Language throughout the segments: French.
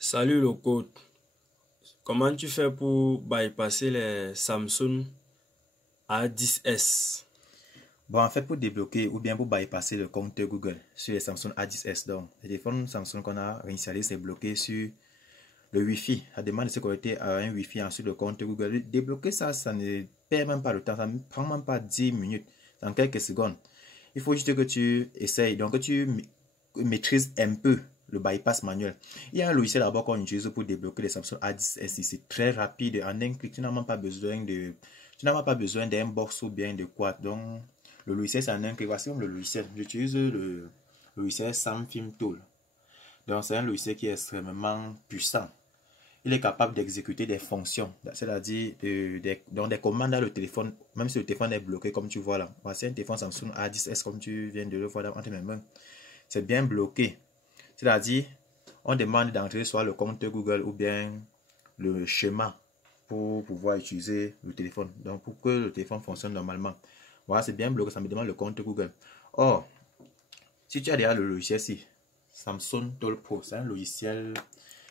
Salut le coach, comment tu fais pour bypasser les Samsung A10s? Bon, en fait, pour débloquer ou bien pour bypasser le compte Google sur les Samsung A10s, donc, les téléphones Samsung qu'on a réinstallé, c'est bloqué sur le Wi-Fi. Ça demande de se connecter à un Wi-Fi sur le compte Google. Débloquer ça, ça ne perd même pas le temps, ça ne prend même pas 10 minutes, dans quelques secondes. Il faut juste que tu essayes, donc que tu maîtrises un peu le bypass manuel. Il y a un logiciel d'abord qu'on utilise pour débloquer les Samsung A10s. C'est très rapide. En un clic, tu n'as même pas besoin d'un box ou bien de quoi. Donc, le logiciel, c'est en un clic. Voici le logiciel. J'utilise le logiciel SamFilm Tool. Donc, c'est un logiciel qui est extrêmement puissant. Il est capable d'exécuter des fonctions, c'est-à-dire des commandes dans le téléphone, même si le téléphone est bloqué, comme tu vois là. Voici un téléphone Samsung A10s, comme tu viens de le voir entre mes mains. C'est bien bloqué. C'est-à-dire, on demande d'entrer soit le compte Google ou bien le schéma pour pouvoir utiliser le téléphone. Donc, pour que le téléphone fonctionne normalement. Voilà, c'est bien bloqué, ça me demande le compte Google. Or, si tu as déjà le logiciel ici, Samsung Toll Pro, c'est un logiciel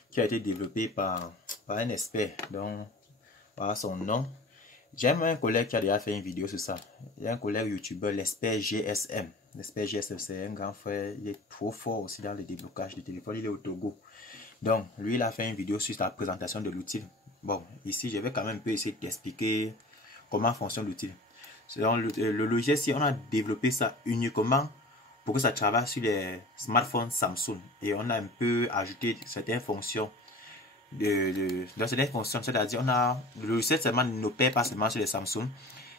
qui a été développé par un expert, donc par son nom. J'ai un collègue qui a déjà fait une vidéo sur ça. Il y a un collègue youtubeur, l'expert GSM. L'expert GSM, c'est un grand frère. Il est trop fort aussi dans le déblocage du téléphone. Il est au Togo. Donc, lui, il a fait une vidéo sur la présentation de l'outil. Bon, ici, je vais quand même un peu essayer d'expliquer comment fonctionne l'outil. Le logiciel, si on a développé ça uniquement pour que ça travaille sur les smartphones Samsung. Et on a un peu ajouté certaines fonctions dans certaines fonctions, c'est-à-dire le logiciel seulement n'opère pas seulement sur les Samsung.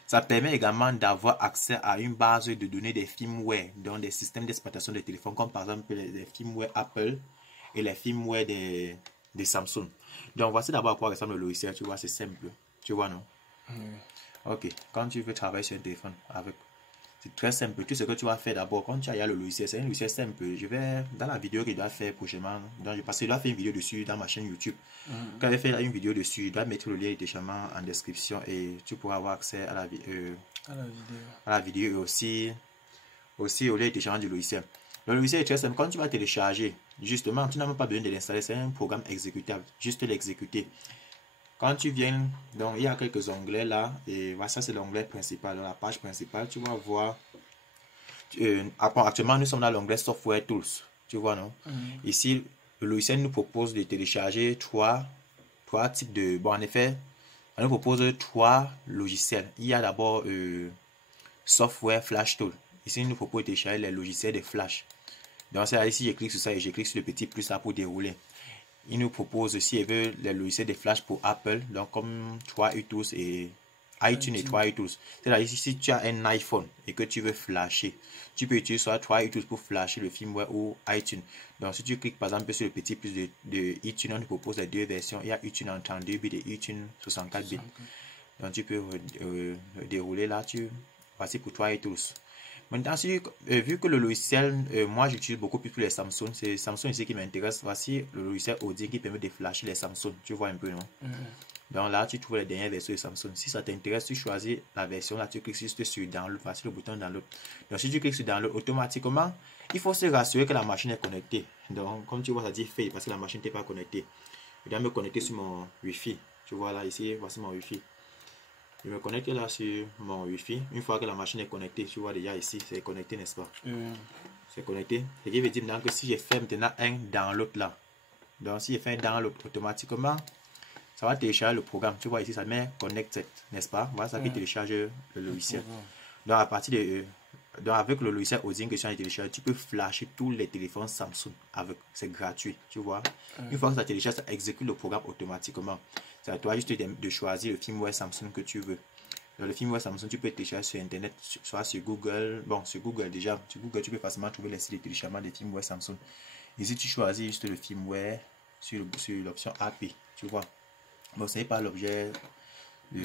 Ça permet également d'avoir accès à une base de données des firmware, donc des systèmes d'exploitation des téléphones, comme par exemple les firmware Apple et les firmware des Samsung. Donc voici d'abord à quoi ressemble le logiciel, tu vois, c'est simple, tu vois, non? Ok, quand tu veux travailler sur un téléphone avec, c'est très simple. Tout ce que tu vas faire d'abord, quand tu as le logiciel, c'est un logiciel simple. Je vais, dans la vidéo qu'il doit faire prochainement, parce qu'il doit faire une vidéo dessus dans ma chaîne YouTube. Quand il fait une vidéo dessus, il doit mettre le lien de téléchargement en description et tu pourras avoir accès à la vidéo et aussi au lien de téléchargement du logiciel. Le logiciel est très simple. Quand tu vas télécharger, justement, tu n'as même pas besoin de l'installer. C'est un programme exécutable. Juste l'exécuter. Quand tu viens, donc il y a quelques onglets là, et voilà, ça c'est l'onglet principal. Dans la page principale, tu vas voir, actuellement nous sommes dans l'onglet Software Tools, tu vois, non? Ici, le logiciel nous propose de télécharger trois types de, bon en effet, on nous propose trois logiciels. Il y a d'abord Software Flash Tool. Ici, il nous propose de télécharger les logiciels de Flash. Donc c'est là, ici, je clique sur ça et je clique sur le petit plus là pour dérouler. Il nous propose aussi les logiciels de Flash pour Apple, donc comme 3iTools et iTunes et 3iTools. C'est-à-dire ici, si tu as un iPhone et que tu veux flasher, tu peux utiliser soit 3iTools pour flasher le firmware ou iTunes. Donc si tu cliques par exemple sur le petit plus de iTunes, on te propose les deux versions. Il y a iTunes en 32 bits et iTunes 64 bits. Donc tu peux dérouler là, voici pour 3iTools. Maintenant, vu que le logiciel, moi j'utilise beaucoup plus pour les Samsung, c'est Samsung ici qui m'intéresse. Voici le logiciel Audi qui permet de flasher les Samsung. Tu vois un peu, non? Donc là, tu trouves les dernières versions de Samsung. Si ça t'intéresse, tu choisis la version. Là, tu cliques juste sur Download. Voici le bouton Download. Donc si tu cliques sur Download, automatiquement, il faut se rassurer que la machine est connectée. Donc, comme tu vois, ça dit Fail parce que la machine n'est pas connectée. Je dois me connecter sur mon Wi-Fi. Tu vois là, ici, voici mon Wi-Fi. Je me connecte là sur mon Wi-Fi. Une fois que la machine est connectée, tu vois déjà ici, c'est connecté, n'est-ce pas? C'est connecté. Ce qui veut dire maintenant que si je fais maintenant un download là, donc si je fais un download automatiquement, ça va télécharger le programme. Tu vois ici, ça met connected, n'est-ce pas? Voilà ça qui télécharge le logiciel. Donc à partir de donc avec le logiciel Audi que tu as téléchargé, tu peux flasher tous les téléphones Samsung avec, c'est gratuit, tu vois. Une fois que ça télécharge, ça exécute le programme automatiquement. C'est à toi juste de choisir le firmware Samsung que tu veux. Dans le firmware Samsung, tu peux télécharger sur internet, soit sur Google. Bon, sur Google déjà, sur Google, tu peux facilement trouver les sites de téléchargement des firmware Samsung. Ici, tu choisis juste le firmware sur l'option AP, tu vois. Bon, ce n'est pas l'objet de.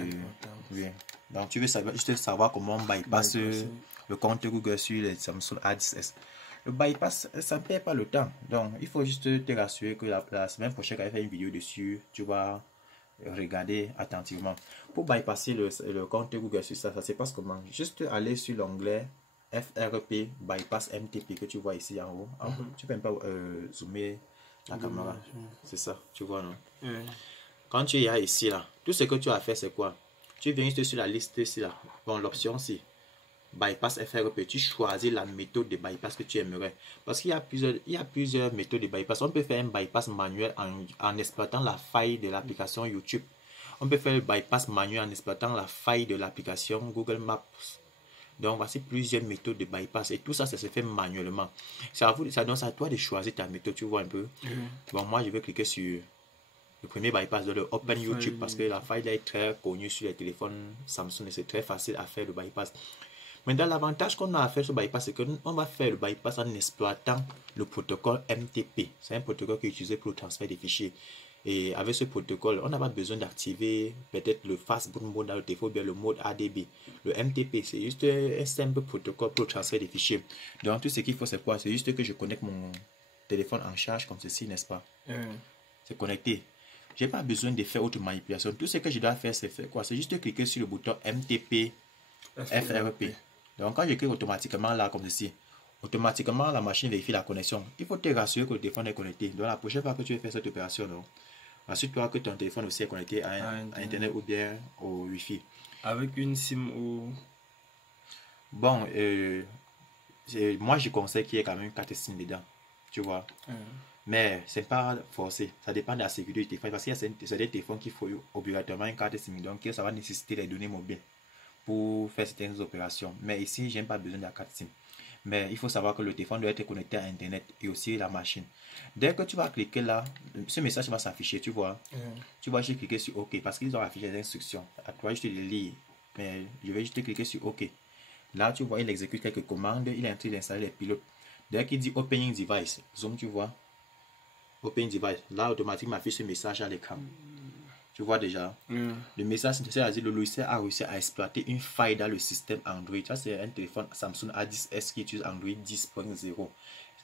Oui. Donc, tu veux juste savoir comment on bypass le compte Google sur les Samsung A10s. Le bypass, ça ne perd pas le temps. Donc, il faut juste te rassurer que la semaine prochaine, quand il fait une vidéo dessus, tu vas regarder attentivement. Pour bypasser le compte Google sur ça, ça se passe comment? Juste aller sur l'onglet FRP Bypass MTP que tu vois ici en haut. Tu peux même pas zoomer la caméra. C'est ça, tu vois, non? Ouais. Quand tu es ici, là, tout ce que tu as fait, c'est quoi? Tu viens juste sur la liste ici, là. Bon, l'option ici, bypass FRP, tu choisis la méthode de bypass que tu aimerais. Parce qu'il y a plusieurs méthodes de bypass. On peut faire un bypass manuel en exploitant la faille de l'application YouTube. On peut faire le bypass manuel en exploitant la faille de l'application Google Maps. Donc, voici plusieurs méthodes de bypass. Et tout ça, ça se fait manuellement. Ça donne à toi de choisir ta méthode, tu vois un peu. Bon, moi, je vais cliquer sur le premier bypass de le Open YouTube parce que la faille est très connue sur les téléphones Samsung et c'est très facile à faire le bypass. Maintenant, l'avantage qu'on a à faire ce bypass, c'est qu'on va faire le bypass en exploitant le protocole MTP. C'est un protocole qui est utilisé pour le transfert des fichiers. Et avec ce protocole, on n'a pas besoin d'activer peut-être le fast boot mode dans le téléphone, bien le mode ADB. Le MTP, c'est juste un simple protocole pour le transfert des fichiers. Donc, tout ce qu'il faut, c'est quoi? C'est juste que je connecte mon téléphone en charge comme ceci, n'est-ce pas? C'est connecté. Je n'ai pas besoin de faire autre manipulation. Tout ce que je dois faire, c'est faire quoi? C'est juste cliquer sur le bouton MTP FRP. Donc, quand je clique automatiquement là, comme ceci, automatiquement la machine vérifie la connexion. Il faut te rassurer que le téléphone est connecté. Donc, la prochaine fois que tu veux faire cette opération, assure-toi que ton téléphone aussi est connecté à Internet ou bien au Wi-Fi. Avec une SIM ou... Bon, moi je conseille qu'il y ait quand même 4 SIM dedans. Tu vois. Mais c'est pas forcé. Ça dépend de la sécurité du téléphone. Parce qu'il y a des téléphones qu'il faut obligatoirement une carte SIM. Donc, ça va nécessiter les données mobiles pour faire certaines opérations. Mais ici, je n'ai pas besoin de la carte SIM. Mais il faut savoir que le téléphone doit être connecté à Internet et aussi la machine. Dès que tu vas cliquer là, ce message va s'afficher, tu vois. Tu vas juste cliquer sur OK parce qu'ils ont affiché les instructions. À toi, juste les lire. Mais je vais juste cliquer sur OK. Là, tu vois, il exécute quelques commandes. Il est en train d'installer les pilotes. Dès qu'il dit Opening Device, zoom, tu vois. Open Device. Là, automatiquement, affiche ce message à l'écran. Tu vois déjà. Le message, c'est-à-dire le logiciel a réussi à exploiter une faille dans le système Android. Ça, c'est un téléphone Samsung A10s qui utilise Android 10.0.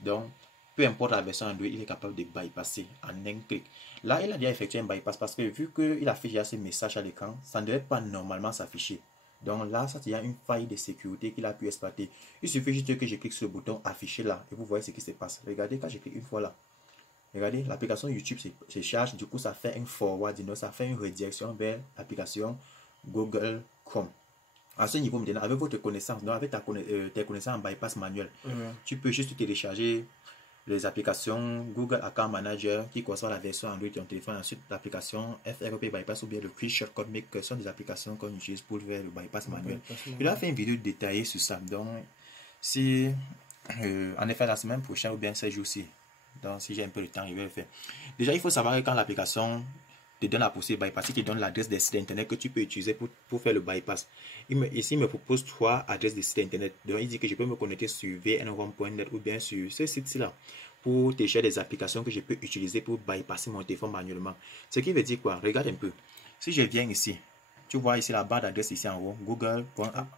Donc, peu importe la version Android, il est capable de bypasser en un clic. Là, il a déjà effectué un bypass parce que vu qu'il affiche déjà ce message à l'écran, ça ne devait pas normalement s'afficher. Donc là, ça, il y a une faille de sécurité qu'il a pu exploiter. Il suffit juste que je clique sur le bouton afficher là et vous voyez ce qui se passe. Regardez, quand je clique une fois là, regardez, l'application YouTube se charge, du coup ça fait un forward, donc ça fait une redirection vers l'application Google Chrome. À ce niveau, maintenant, avec votre connaissance, donc avec tes connaissances en bypass manuel, tu peux juste télécharger les applications Google Account Manager qui correspond à la version Android de ton téléphone. Ensuite, l'application FRP Bypass ou bien le Quick Shortcut Maker sont des applications qu'on utilise pour faire le bypass manuel. Il a fait une vidéo détaillée sur ça. Donc, si en effet la semaine prochaine ou bien ces jours-ci, donc si j'ai un peu de temps, je vais le faire. Déjà, il faut savoir que quand l'application te donne la possibilité de bypass, il te donne l'adresse des sites internet que tu peux utiliser pour faire le bypass. Ici, il me propose 3 adresses de sites internet. Donc, il dit que je peux me connecter sur vnrom.net ou bien sur ce site-là pour télécharger des applications que je peux utiliser pour bypasser mon téléphone manuellement. Ce qui veut dire quoi? Regarde un peu. Si je viens ici, tu vois ici la barre d'adresse ici en haut,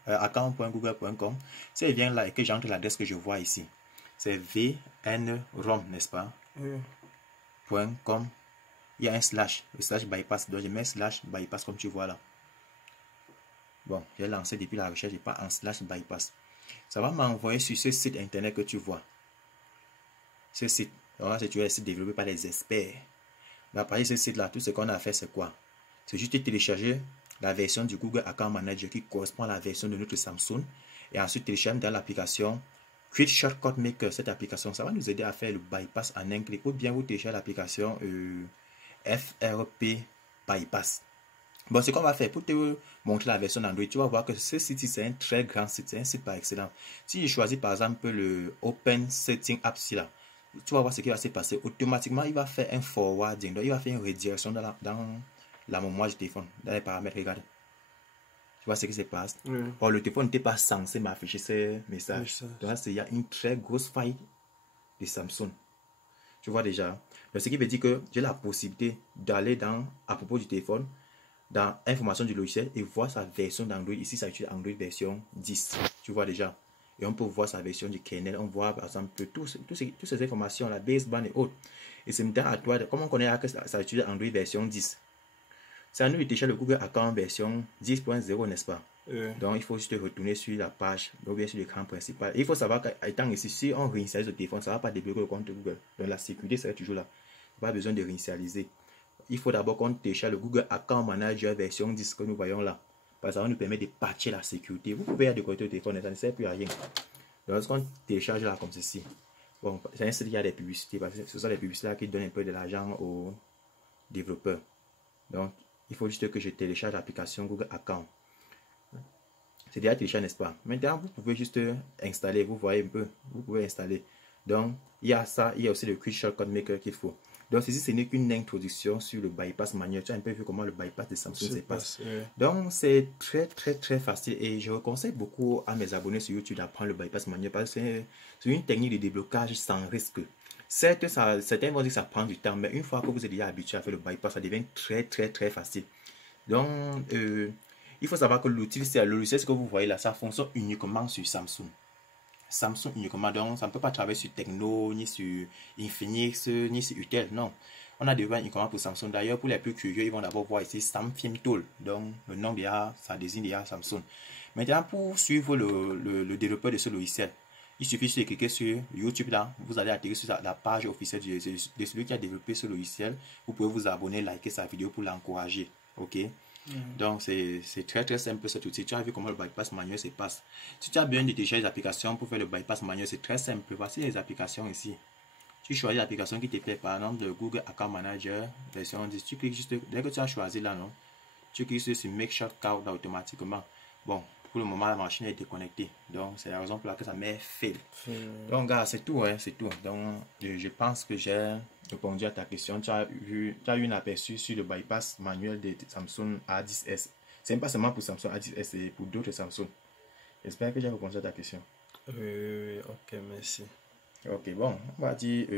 account.google.com. Si je viens là et que j'entre l'adresse que je vois ici, c'est vnrom, n'est-ce pas? .com. Il y a un slash, le slash bypass. Donc je mets slash bypass comme tu vois là. Bon, j'ai lancé depuis la recherche et pas en slash bypass. Ça va m'envoyer sur ce site internet que tu vois. Ce site. Alors là, c'est un site développé par les experts. Mais à partir de ce site là, tout ce qu'on a fait, c'est quoi? C'est juste télécharger la version du Google Account Manager qui correspond à la version de notre Samsung. Et ensuite télécharger dans l'application Quick Shortcut Maker. Cette application, ça va nous aider à faire le bypass en un clic. Ou bien vous téléchargez l'application FRP Bypass. Bon, ce qu'on va faire pour te montrer la version Android, tu vas voir que ce site c'est un très grand site, c'est un site par excellence. Si je choisis par exemple le Open Setting Apps là, tu vas voir ce qui va se passer. Automatiquement, il va faire un forwarding, donc il va faire une redirection dans la mémoire du téléphone, dans les paramètres. Regarde. Tu vois ce qui se passe. Or, le téléphone n'était pas censé m'afficher ces messages. Donc là, il y a une très grosse faille de Samsung. Tu vois déjà. Donc, ce qui veut dire que j'ai la possibilité d'aller à propos du téléphone, dans information du logiciel et voir sa version d'Android. Ici, ça utilise Android version 10. Tu vois déjà. Et on peut voir sa version du kernel. On voit par exemple toutes ces informations, la baseband et autres. Et c'est maintenant à toi, comment on connaît que ça utilise Android version 10? C'est à nous de télécharger le Google Account version 10.0, n'est-ce pas? Donc, il faut juste retourner sur la page, ou bien sur l'écran principal. Et il faut savoir qu'étant ici, si on réinstalle ce téléphone, ça ne va pas débloquer le compte Google. Donc, la sécurité serait toujours là. pas besoin de réinitialiser. Il faut d'abord qu'on télécharge le Google Account Manager version 10 que nous voyons là. Parce que ça va nous permettre de patcher la sécurité. Vous pouvez aller de côté au téléphone, ça ne sert plus à rien. Donc, lorsqu'on télécharge là comme ceci, bon, c'est un site qui a des publicités, parce que ce sont les publicités là qui donnent un peu de l'argent aux développeurs. Donc, il faut juste que je télécharge l'application Google Account. C'est déjà téléchargé, n'est-ce pas? Maintenant, vous pouvez juste installer, vous voyez un peu, vous pouvez installer. Donc, il y a ça, il y a aussi le Quick Shortcut Maker qu'il faut. Donc, ceci, ce n'est qu'une introduction sur le bypass manuel. Tu as un peu vu comment le bypass de Samsung se passe. Donc, c'est très facile et je conseille beaucoup à mes abonnés sur YouTube d'apprendre le bypass manuel parce que c'est une technique de déblocage sans risque. Certes, certains vont dire que ça prend du temps, mais une fois que vous êtes déjà habitué à faire le bypass, ça devient très facile. Donc, il faut savoir que l'outil, c'est le logiciel que vous voyez là, ça fonctionne uniquement sur Samsung. Samsung uniquement, donc ça ne peut pas travailler sur Tecno, ni sur Infinix, ni sur Utel, non. On a devant uniquement pour Samsung. D'ailleurs, pour les plus curieux, ils vont d'abord voir ici Sam Film Tool. Donc, le nom déjà, ça désigne déjà Samsung. Maintenant, pour suivre le développeur de ce logiciel, il suffit de cliquer sur YouTube là, vous allez atterrir sur la page officielle de celui qui a développé ce logiciel. Vous pouvez vous abonner, liker sa vidéo pour l'encourager. Ok? Donc, c'est très simple cet outil. Tu as vu comment le bypass manuel se passe. Si tu as besoin de télécharger des applications pour faire le bypass manuel, c'est très simple. Voici les applications ici. Tu choisis l'application qui te plaît, par exemple le Google Account Manager version 10. Tu cliques juste, dès que tu as choisi là, non, tu cliques sur Make Shortcut automatiquement. Bon, pour le moment, la machine est déconnectée. Donc, c'est la raison pour laquelle ça met fail. Donc, gars, c'est tout, hein, c'est tout. Donc, je pense que j'ai répondu à ta question. Tu as eu un aperçu sur le bypass manuel de Samsung A10s. C'est pas seulement pour Samsung A10s, c'est pour d'autres Samsung. J'espère que j'ai répondu à ta question. Oui, ok, merci. Ok, bon, on va dire,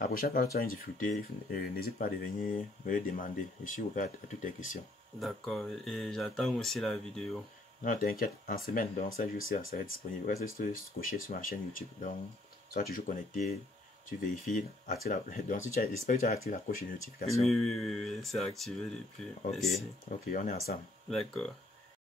la prochaine fois que tu as une difficulté, n'hésite pas à venir me le demander. Je suis ouvert à toutes tes questions. D'accord, et j'attends aussi la vidéo. Non, t'inquiète, en semaine, donc ça, je sais, ça sera disponible. Reste coché sur ma chaîne YouTube. Donc, sois toujours connecté, tu vérifies, active la... Donc, j'espère que tu as activé la cloche de notification. Oui, c'est activé depuis. Ok, on est ensemble. D'accord.